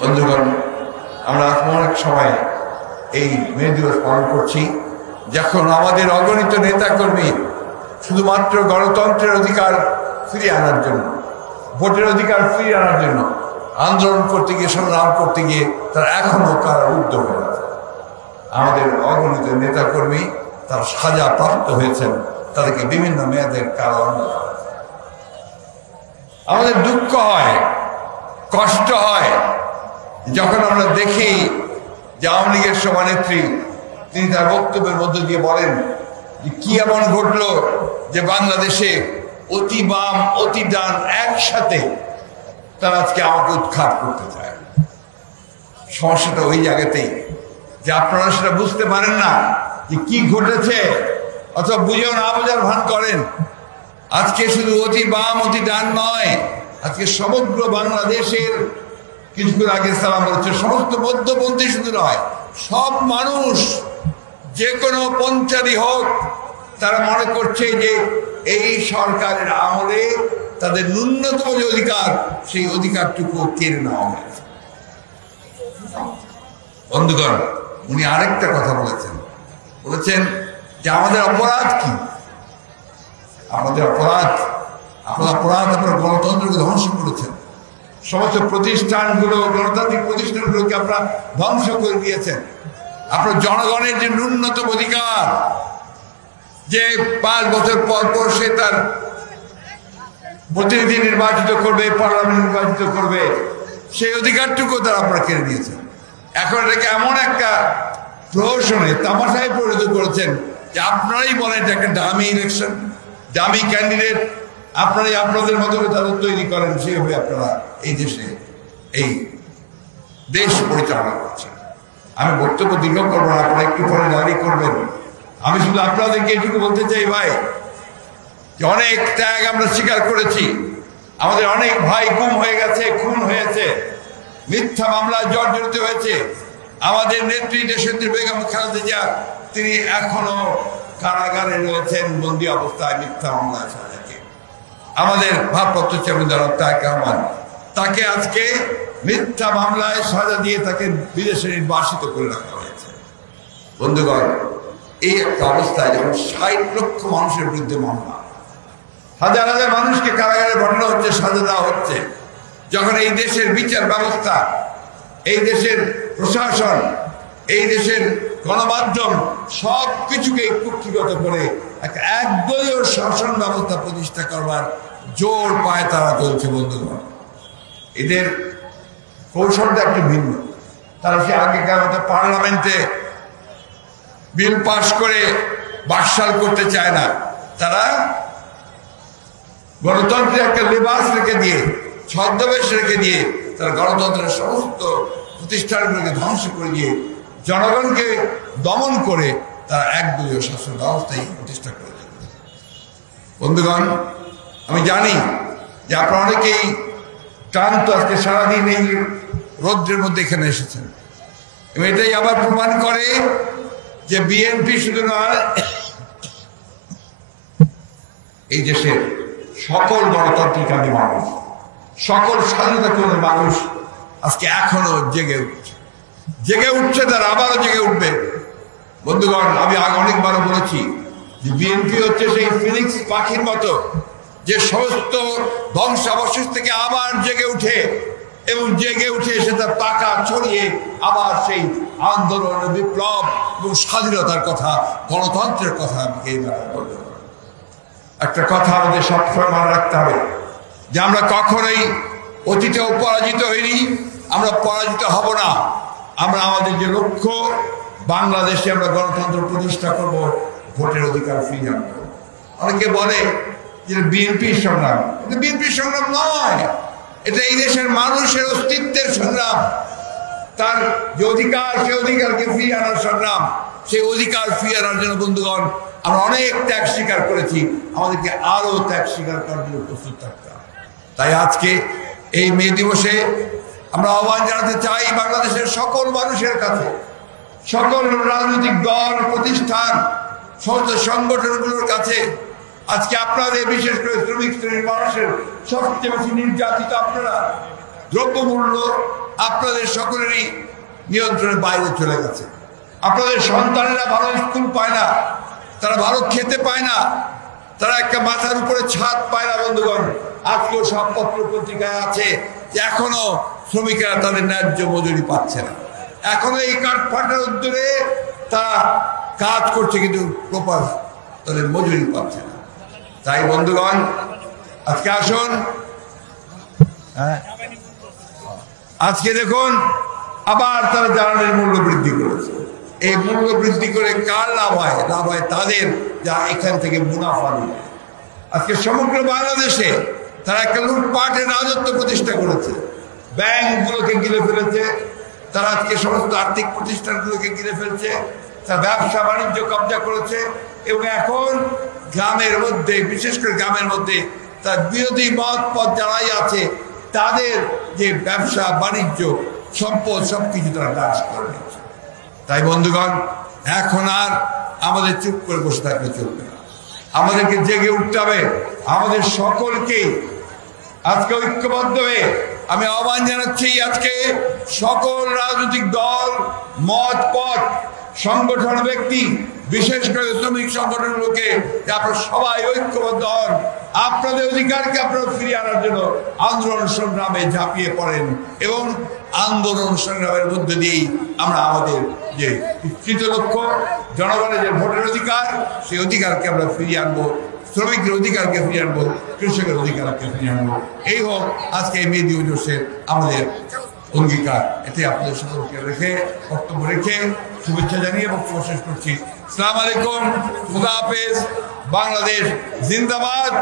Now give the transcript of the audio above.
বন্ধুগণ, আমরা এখন অনেক সময় এই মে দিবস পালন করছি, যখন আমাদের অগণিত নেতাকর্মী শুধুমাত্র গণতন্ত্রের অধিকার ফিরিয়ে আনার জন্য, ভোটের অধিকার ফিরিয়ে আনার জন্য আন্দোলন করতে গিয়ে, সংগ্রাম করতে গিয়ে তারা এখনো কারারুদ্ধ হয়ে আছে। আমাদের অগণিত নেতাকর্মী তার সাজা প্রাপ্ত হয়েছেন, তাদেরকে বিভিন্ন মেয়াদের কারাদণ্ড দেওয়া হয়েছে। আমাদের দুঃখ হয়, কষ্ট হয় যখন আমরা দেখি যে আওয়ামী লীগের সভানেত্রী তিনি তার বক্তব্যের মধ্য দিয়ে বলেন যে কি এমন ঘটলো যে বাংলাদেশে অতি বাম অতি ডান একসাথে তারা আজকে আমাকে উৎখাত করতে চায়। সমস্যাটা ওই জায়গাতেই যে আপনারা সেটা বুঝতে পারেন না যে কি ঘটেছে, অথবা বুঝেও না বোঝার ভান করেন। আজকে শুধু অতি বাম অতি ডান নয়, আজকে সমগ্র বাংলাদেশের, কিছুক্ষণ আগে সালাম বলছে, সমস্ত মধ্যপন্থী শুধু নয়, সব মানুষ যে কোনো পঞ্চারি হোক, তারা মনে করছে যে এই সরকারের আমলে তাদের ন্যূনতম যে অধিকার, সেই অধিকারটুকু কেড়ে নেওয়া হয়েছে। বন্ধুগণ, উনি আরেকটা কথা বলেছেন যে আমাদের অপরাধ কি? আমাদের অপরাধ, আপনারা গণতন্ত্রকে ধ্বংস করেছেন। সমস্ত প্রতিষ্ঠানগুলো, গণতান্ত্রিক প্রতিষ্ঠানগুলোকে আপনারা ধ্বংস করে দিয়েছেন। আপনার জনগণের যে ন্যূনতম অধিকার, যে 5 বছর পর পর সে তার প্রতিনিধি নির্বাচিত করবে, পার্লামেন্ট নির্বাচিত করবে, সেই অধিকারটুকু তারা আপনারা কেড়ে নিয়েছেন। এখন এটাকে এমন একটা প্রহসনে, তামাশায় পরিণত করেছেন যে আপনারাই বলেন এটা একটা দামি ইলেকশন, দামি ক্যান্ডিডেট, আপনারাই আপনাদের মতো তাদের তৈরি করেন, সেভাবে আপনারা এই দেশে এই দেশ পরিচালনা করছেন। আমি বক্তব্য দীর্ঘ করবো না, আপনারা একটু পরে দাঁড়িয়ে করবেন। আমি শুধু আপনাদেরকে এটুকু বলতে চাই ভাই, যে অনেক ত্যাগ আমরা স্বীকার করেছি, আমাদের অনেক ভাই গুম হয়ে গেছে, খুন হয়েছে, মিথ্যা মামলায় জর্জরিত হয়েছে। আমাদের নেত্রী দেশনেত্রী বেগম খালেদা জিয়া তিনি এখনো কারাগারে রয়েছেন, বন্দী অবস্থায় মিথ্যা মামলায় সাজাকে। আমাদের ভারপ্রাপ্ত চেয়ারম্যান জনাব তারেক রহমান, তাকে আজকে মিথ্যা মামলায় সাজা দিয়ে তাকে বিদেশে নির্বাসিত করে রাখা হয়েছে। বন্ধুগণ, এই একটা অবস্থায় যখন 60 লক্ষ মানুষের বিরুদ্ধে মামলা, হাজার হাজার মানুষকে কারাগারে পাঠানো হচ্ছে, সাজা দেওয়া হচ্ছে, যখন এই দেশের বিচার ব্যবস্থা, এই দেশের প্রশাসন, এই দেশের গণমাধ্যম সব কিছুকে কুক্ষিগত করে একটা একদলীয় শাসন ব্যবস্থা প্রতিষ্ঠা করবার জোর পায় তারা চলছে। বন্ধুগণ, এদের কৌশলটা একটু ভিন্ন। তারা সে আগেকার মতো পার্লামেন্টে বিল পাশ করে বাকশাল করতে চায় না। তারা গণতন্ত্রের একটা লেবাস রেখে দিয়ে, ছদ্মবেশ রেখে দিয়ে, তারা গণতন্ত্রের সমস্ত প্রতিষ্ঠানগুলোকে ধ্বংস করে দিয়ে জনগণকে দমন করে তারা একদলীয় শাসন ব্যবস্থায় প্রতিষ্ঠা করে দেবে। বন্ধুগণ, আমি জানি যে আপনারা অনেকেই ক্লান্ত, আজকে সারাদিন এই রৌদ্রের মধ্যে এখানে এসেছেন, এবং এটাই আবার প্রমাণ করে যে বিএনপি শুধু নয়, এই দেশের সকল গণতান্ত্রিকামী মানুষ, সকল স্বাধীনতাপূর্ণ মানুষ আজকে এখনো জেগে উঠছে, তারা আবারও জেগে উঠবে। বন্ধুগণ, আমি আগে অনেকবারও বলেছি যে বিএনপি হচ্ছে সেই ফিনিক্স পাখির মতো, যে সমস্ত ধ্বংসাবশেষ থেকে আবার জেগে উঠে, এবং জেগে উঠে সে তার পাকা ছড়িয়ে আবার সেই আন্দোলন, বিপ্লব এবং স্বাধীনতার কথা, গণতন্ত্রের কথা আমি এইবার বলবো। একটা কথা আমাদের সবসময় মনে রাখতে হবে যে আমরা কখনোই অতীতেও পরাজিত হইনি, আমরা পরাজিত হব না। আমরা আমাদের যে লক্ষ্য, বাংলাদেশে আমরা গণতন্ত্র প্রতিষ্ঠা করব, ভোটের অধিকার ফিরিয়ে আনবো। অনেকে বলে যে বিএনপির সংগ্রাম, এটা বিএনপির সংগ্রাম নয়, এটা এই দেশের মানুষের অস্তিত্বের সংগ্রাম। তার যে অধিকার, সে অধিকারকে ফিরিয়ে আনার সংগ্রাম। সেই অধিকার ফিরিয়ে আনার জন্য বন্ধুগণ আমরা অনেক ত্যাগ স্বীকার করেছি, আমাদেরকে আরো ত্যাগ স্বীকার করার জন্য প্রস্তুত থাকতে হবে। তাই আজকে এই মে দিবসে আমরা আহ্বান জানাতে চাই বাংলাদেশের সকল মানুষের কাছে, সকল রাজনৈতিক দল, প্রতিষ্ঠান, সমস্ত সংগঠনগুলোর কাছে, আজকে আপনাদের, বিশেষ করে শ্রমিক শ্রেণীর মানুষের সবচেয়ে বেশি নির্যাতিত আপনারা। দ্রব্যমূল্য আপনাদের সকলেরই নিয়ন্ত্রণের বাইরে চলে গেছে। আপনাদের সন্তানেরা ভালো স্কুল পায় না, তারা ভালো খেতে পায় না, তারা একটা মাথার উপরে ছাদ পায় না। বন্ধুগণ, আজকেও সব পত্র পত্রিকায় আছে যে এখনো শ্রমিকেরা তাদের ন্যায্য মজুরি পাচ্ছে না, এখনো এই কাঠফাটার উদ্যোগে তারা কাজ করছে কিন্তু প্রপার তাদের মজুরি পাচ্ছে না। তাই বন্ধুগণ, আজকে আসুন, আজকে দেখুন আবার তারা জ্বালানির মূল্য বৃদ্ধি করেছে। এই মূল্য বৃদ্ধি করে কার লাভ হয়? লাভ হয় তাদের, যা এখান থেকে মুনাফা নেবে। আজকে সমগ্র বাংলাদেশে তারা একটা লুটপাটের রাজত্ব প্রতিষ্ঠা করেছে, ব্যাংকগুলোকে গিলে ফেলেছে, তারা আজকে সমস্ত আর্থিক প্রতিষ্ঠানগুলোকে গিলে ফেলছে, তারা ব্যবসা বাণিজ্য কবজা করেছে। এবং এখন গ্রামের মধ্যে, বিশেষ করে গ্রামের মধ্যে তার বিরোধী মত পথ যারাই আছে তাদের যে ব্যবসা বাণিজ্য সম্পদ সবকিছু তারা নাশ করে নিচ্ছে। তাই বন্ধুগণ, এখন আর আমাদের চুপ করে বসে থাকলে চলবে না, আমাদেরকে জেগে উঠতে হবে। আমাদের সকলকে আজকে ঐক্যবদ্ধ হয়ে আমি আহ্বান জানাচ্ছি, আজকে সকল রাজনৈতিক দল, মত পথ, সংগঠন, ব্যক্তি, বিশেষ করে শ্রমিক সংগঠনগুলোকে, আপনারা সবাই ঐক্যবদ্ধ হন, আপনাদের অধিকারকে আপনারা ফিরিয়ে আনার জন্য আন্দোলন সংগ্রামে ঝাঁপিয়ে পড়েন। এবং আন্দোলন সংগ্রামের মধ্যে দিয়েই আমরা আমাদের যে স্থিত লক্ষ্য, জনগণের যে ভোটের অধিকার, সেই অধিকারকে আমরা ফিরিয়ে আনবো, শ্রমিকদের অধিকারকে ফিরিয়ে আনবো, কৃষকের অধিকারকে ফিরিয়ে আনবো। এই হোক আজকে এই মে দিবসের আমাদের অঙ্গীকার। এতে আপনাদের সকলকে রেখে, বক্তব্য রেখে, শুভেচ্ছা জানিয়ে বক্তব্য শেষ করছি। আসসালামু আলাইকুম, খুদা হাফেজ, বাংলাদেশ জিন্দাবাদ।